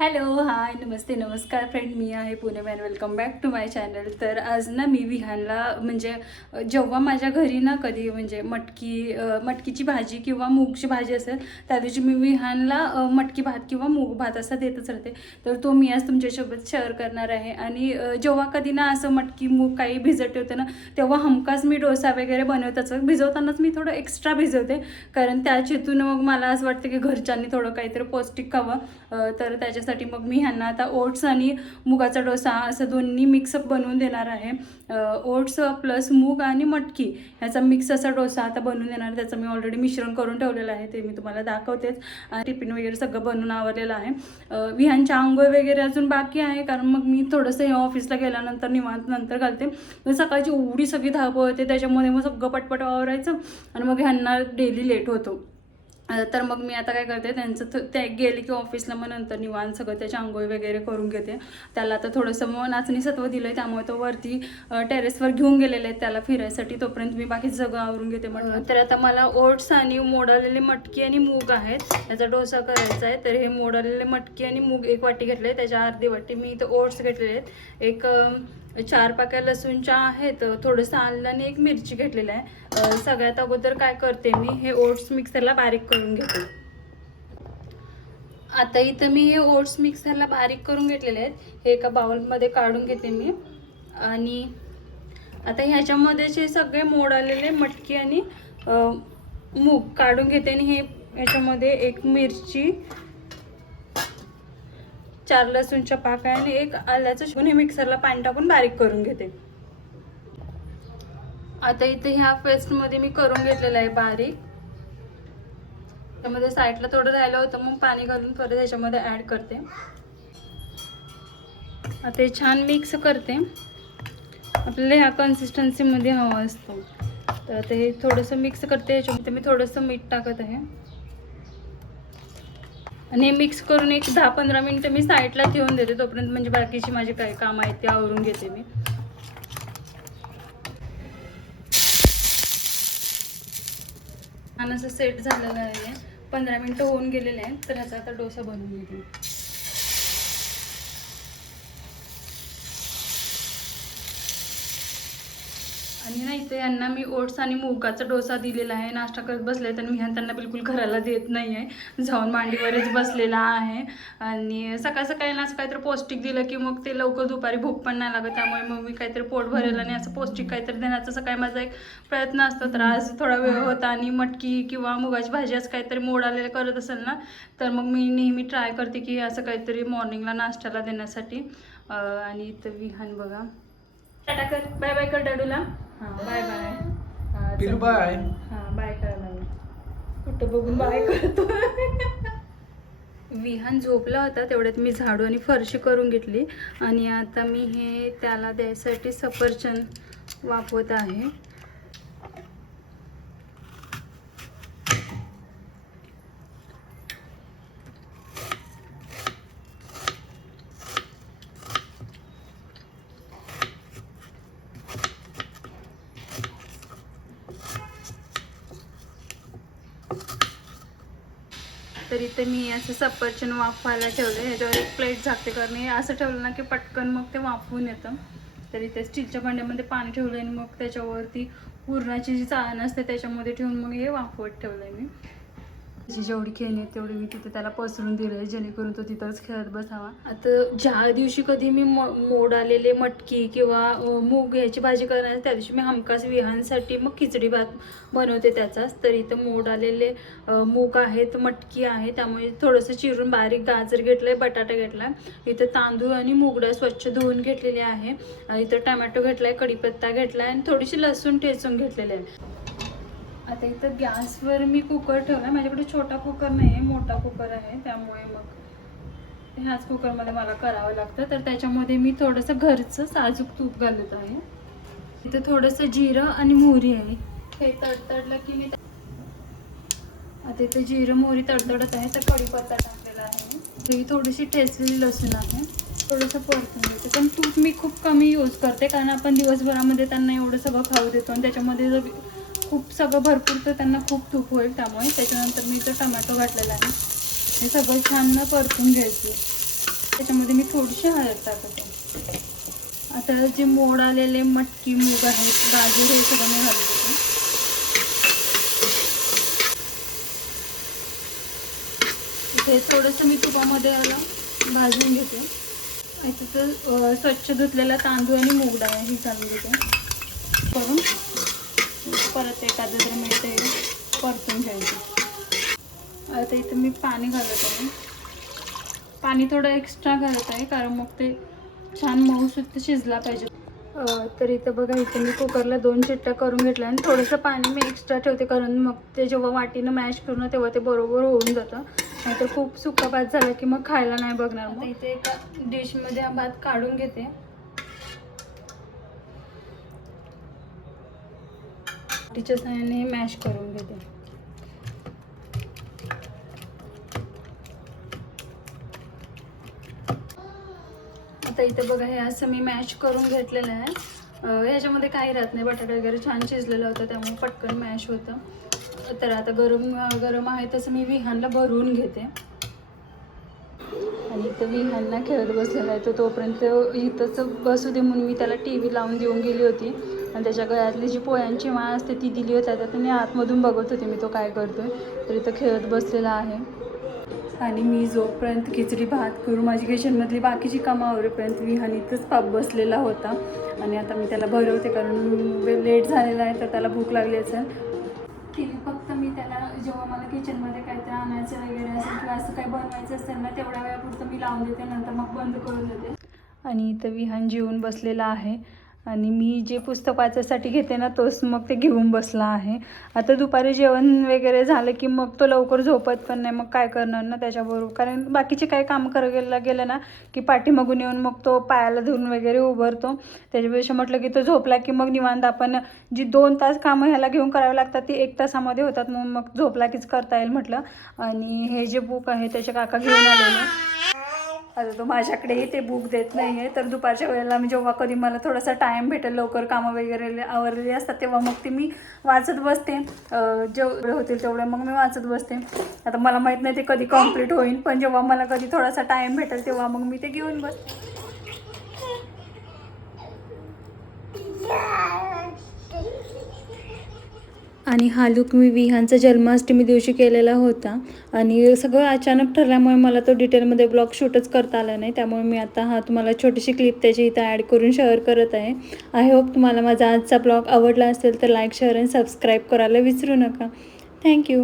Hello hi नमस्ते नमस्कार friend मी आहे Pune man welcome back to my channel तर आज ना मी विहानला म्हणजे जेव्हा माझ्या घरी ना कधी म्हणजे मटकी मटकीची भाजी किंवा मूगची भाजी असेल त्या दिवशी मी विहानला मटकी भात किंवा मूग भात असा देतच राहते. तर तो मी आज तुमच्यासोबत शेअर करणार आहे. आणि जेव्हा कधी ना असं मटकी मूग काही भिजत ठेवते ना तेव्हा हमखास मी डोसा वगैरे बनवताच. भिजवतानाच मी थोडं एक्स्ट्रा भिजवते. कारण त्याच्यातून मग मला असं वाटतं की घरच्यांनी थोडं काहीतरी पौष्टिक खावं. तर त्याच्या त्याच्यासाठी मग मी ह्यांना आता ओट्स आणि मुगाचा डोसा असं दोन्ही मिक्सअप बनवून देणार आहे. ओट्स प्लस मूग आणि मटकी ह्याचा मिक्स असा डोसा आता बनवून देणार आहे. त्याचं मी ऑलरेडी मिश्रण करून ठेवलेलं आहे. ते मी तुम्हाला दाखवतेच. टिफिन वगैरे सगळं बनवून आवरलेलं आहे. विहांच्या आंघोळ वगैरे अजून बाकी आहे. कारण मग मी थोडंसं हे ऑफिसला गेल्यानंतर निवांत नंतर घालते. मग सकाळची एवढी सगळी धावपळ होते. त्याच्यामध्ये मग सगळं पटपट वावरायचं आणि मग ह्यांना डेली लेट होतो. तर मग मी आता काय करते त्यांचं ते गेले की ऑफिसला मग नंतर निवांत सगळं त्याची आंघोळी वगैरे करून घेते. त्याला आता थोडंसं मग नाचणी सत्व दिलं आहे त्यामुळे तो वरती टेरेसवर घेऊन गेलेले आहेत त्याला फिरायसाठी. तोपर्यंत मी बाकी सगळं आवरून घेते म्हटलं. तर आता मला ओट्स आणि मोडालेले मटकी आणि मूग आहेत. त्याचा डोसा करायचा आहे. तर हे मोडलेले मटकी आणि मूग एक वाटी घेतले त्याच्या अर्धी वाटी मी इथं ओट्स घेतलेले आहेत. एक चार पाक्या लसूणच्या आहेत. थोडंसं आलं आणि एक मिरची घेतलेलं आहे. सगळ्यात अगोदर काय करते मी हे ओट्स मिक्सरला बारीक करून घेते. आता इथं मी हे ओट्स मिक्सरला बारीक करून घेतलेले आहेत. हे एका बाउलमध्ये काढून घेते मी. आणि आता ह्याच्यामध्ये जे सगळे मोड आलेले मटकी आणि मूग काढून घेते आणि हे ह्याच्यामध्ये एक मिरची चार लसूणच्या पाकळ्या आणि एक आल्याचं शिकून हे मिक्सरला पाणी टाकून बारीक करून घेते. आता इथे ह्या पेस्टमध्ये मी करून घेतलेलं आहे बारीक. त्यामध्ये साईडला थोडं राहिलं होतं मग पाणी घालून परत ह्याच्यामध्ये ॲड करते. आता हे छान मिक्स करते. आपल्याला ह्या कन्सिस्टन्सीमध्ये हवा असतो. तर आता हे थोडंसं मिक्स करते याच्यामध्ये मी थोडंसं मीठ टाकत आहे. आणि हे मिक्स करून एक दहा पंधरा मिनटं मी साईडला ठेवून देते तोपर्यंत म्हणजे बाकीची माझी काही कामं आहेत ते आवरून घेते मी. छान असं सेट झालेलं आहे. पंधरा मिनटं होऊन गेलेले आहेत तर ह्याचा आता डोसा बनवून घेते. आणि ना इथे यांना मी ओट्स आणि मुगाचा डोसा दिलेला आहे. नाश्ता करत बसले तर मी ह्या त्यांना बिलकुल घराला देत नाही आहे जाऊन मांडीवरच बसलेला आहे. आणि सकाळ सकाळी ना असं काहीतरी पौष्टिक दिलं की मग ते लवकर दुपारी भूक पण नाही लागत. त्यामुळे मग मी काहीतरी पोट भरेल आणि असं पौष्टिक काहीतरी देण्याचा सकाळी माझा एक प्रयत्न असतो. तर आज थोडा वेळ होता आणि मटकी किंवा मुगाची भाजी असं काहीतरी मोड आलेलं करत असेल ना तर मग मी नेहमी ट्राय करते की असं काहीतरी मॉर्निंगला नाश्त्याला देण्यासाठी. आणि इथं विहान बघा. टाटा कर. बाय बाय कर डॅडूला. हां बाय बाय. पिलू बाय. हां बाय करा बाय कुठं बघून बाय करतो विहान झोपला होता तेवढ्यात मी झाडू आणि फरशी करून घेतली. आणि आता मी हे त्याला द्यायसाठी सफरचंद वापरत आहे. तर इथे मी असं सफरचंद वाफवायला ठेवलं ह्याच्यावर एक प्लेट झाकते कारण हे असं ठेवलं ना की पटकन मग ते वाफवून येतं. तर इथे स्टीलच्या भांड्यामध्ये पाणी ठेवलं आणि मग त्याच्यावरती पुरणाची जी चाळण असते त्याच्यामध्ये ठेवून मग हे वाफवत ठेवलं आहे मी. त्याची जेवढी खेळणी आहेत तेवढी मी तिथे त्याला पसरून दिले जेणेकरून तो तिथंच खेळत बसावा. आता ज्या दिवशी कधी मी म मोड आलेले मटकी किंवा मूग याची भाजी करणार त्या दिवशी मी हमखास विहांसाठी मग खिचडी भात बनवते त्याचाच. तर इथं मोड आलेले मूग आहेत मटकी आहे त्यामुळे थोडंसं चिरून बारीक गाजर घेतलं आहे बटाटा घेतला आहे इथं तांदूळ आणि मुगडा स्वच्छ धुवून घेतलेले आहे. इथं टमॅटो घेतला आहे कढीपत्ता घेतला आहे आणि थोडीशी लसूण ठेचून घेतलेले आहे. आता इथं गॅसवर मी कुकर ठेवला माझ्याकडे छोटा कुकर नाही आहे मोठा कुकर आहे. त्यामुळे मग ह्याच कुकरमध्ये मला करावं लागतं. तर त्याच्यामध्ये मी थोडंसं घरचं साजूक तूप घालत आहे. इथं थोडंसं जिरं आणि मोहरी आहे. हे तडतडलं की मी आता इथं जिरं मोहरी तडतडत आहे. तर कढीपत्ता टाकलेला आहे. ही थोडीशी ठेचलेली लसूण आहे. थोडंसं परतून घ्यायचं. पण तूप मी खूप कमी यूज करते. कारण आपण दिवसभरामध्ये त्यांना एवढं सगळं खाऊ देतो आणि त्याच्यामध्ये जर खूप सगळं भरपूर तर त्यांना खूप तूप होईल त्यामुळे. त्याच्यानंतर मी इथं टमॅटो घातलेला आहे. हे सगळं छान परतून घ्यायचं. त्याच्यामध्ये मी थोडीशी हळद टाकते. आता जे मोड आलेले मटकी मूग आहेत गाजर हे सगळं मी घालून देते हे थोडंसं मी तुपामध्ये याला भाजून घेते. इथे स्वच्छ धुतलेला तांदूळ आणि मूग डाळ ही घालून घेते. करून परत एखादं जर मिनिट ते परतून घ्यायचं. आता इथं मी पाणी घालत आहे. पाणी थोडं एक्स्ट्रा घालत आहे कारण मग ते छान मऊसूत शिजला पाहिजे. तर इथं बघा इथं मी कुकरला दोन चिट्ट्या करून घेतल्या आणि थोडंसं पाणी मी एक्स्ट्रा ठेवते कारण मग ते जेव्हा वाटीनं मॅश करून तेव्हा ते बरोबर होऊन जातं. नाहीतर खूप सुका भात झाला की मग खायला नाही बघणार मग. इथे एका डिशमध्ये हा भात काढून घेते. तिच्या साह्याने मॅश करून घेते आता इथे बघा हे असं मी मॅश करून घेतलेलं आहे. ह्याच्यामध्ये काही राहत नाही. बटाटा वगैरे छान शिजलेलं होतं त्यामुळे पटकन मॅश होतं. तर आता गरम गरम आहे तसं मी विहानला भरून घेते. आणि इथं विहानला खेळत बसलेला आहे तो तोपर्यंत इथंच बसू दे म्हणून मी त्याला टी व्ही लावून देऊन गेली होती. आणि त्याच्या गळ्यातली जी पोळ्यांची माळ असते ती दिली होती. आता त्याने आतमधून बघत होते मी तो काय करतोय. तर इथं खेळत बसलेला आहे. आणि मी जोपर्यंत खिचडी भात करून माझी किचनमधली बाकीची कामं आवरेपर्यंत विहान इथंच पाप बसलेला होता. आणि आता मी त्याला भरवते कारण लेट झालेला आहे तर त्याला भूक लागली असेल. तिने फक्त मी त्याला जेव्हा मला किचनमध्ये काहीतरी आणायचं वगैरे असेल किंवा असं काही बनवायचं असेल ना तेवढ्या वेळापुरतं मी लावून देते नंतर मग बंद करून देते. आणि इथं विहान जेवून बसलेला आहे. आणि मी जे पुस्तक वाचायसाठी घेते ना तोच मग ते घेऊन बसला आहे. आता दुपारी जेवण वगैरे झालं की मग तो लवकर झोपत पण नाही मग काय करणार ना त्याच्याबरोबर? कारण बाकीचे काही काम करायला गेलं ना की पाठीमागून येऊन मग तो पायाला धुवून वगैरे उभारतो. त्याच्यापेक्षा म्हटलं की तो झोपला की मग निवांत आपण जी दोन तास कामं ह्याला घेऊन करावी लागतात ती एक तासामध्ये होतात. मग मग झोपला कीच करता येईल म्हटलं. आणि हे जे बुक आहे त्याचे काका घेऊन आलेले. आता तो माझ्याकडेही ते बुक देत नाही आहे तर दुपारच्या वेळेला मी जेव्हा कधी मला थोडासा टाईम भेटेल लवकर कामं वगैरे आवरलेली असतात तेव्हा मग ते मी वाचत बसते. जेवढे होतील तेवढे मग मी वाचत बसते. आता मला माहीत नाही ते कधी कंप्लीट होईल पण जेव्हा मला कधी थोडासा टाईम भेटेल तेव्हा मग मी ते घेऊन बसते. आणि हा लुक मी विहांचा जन्माष्टमी दिवशी केलेला होता. आणि सगळं अचानक ठरल्यामुळे मला तो डिटेलमध्ये ब्लॉग शूटच करता आला नाही. त्यामुळे मी आता हा तुम्हाला छोटीशी क्लिप त्याची इथं ॲड करून शेअर करत आहे. आय होप तुम्हाला माझा आजचा ब्लॉग आवडला असेल तर लाईक शेअर आणि सबस्क्राईब करायला विसरू नका. थँक्यू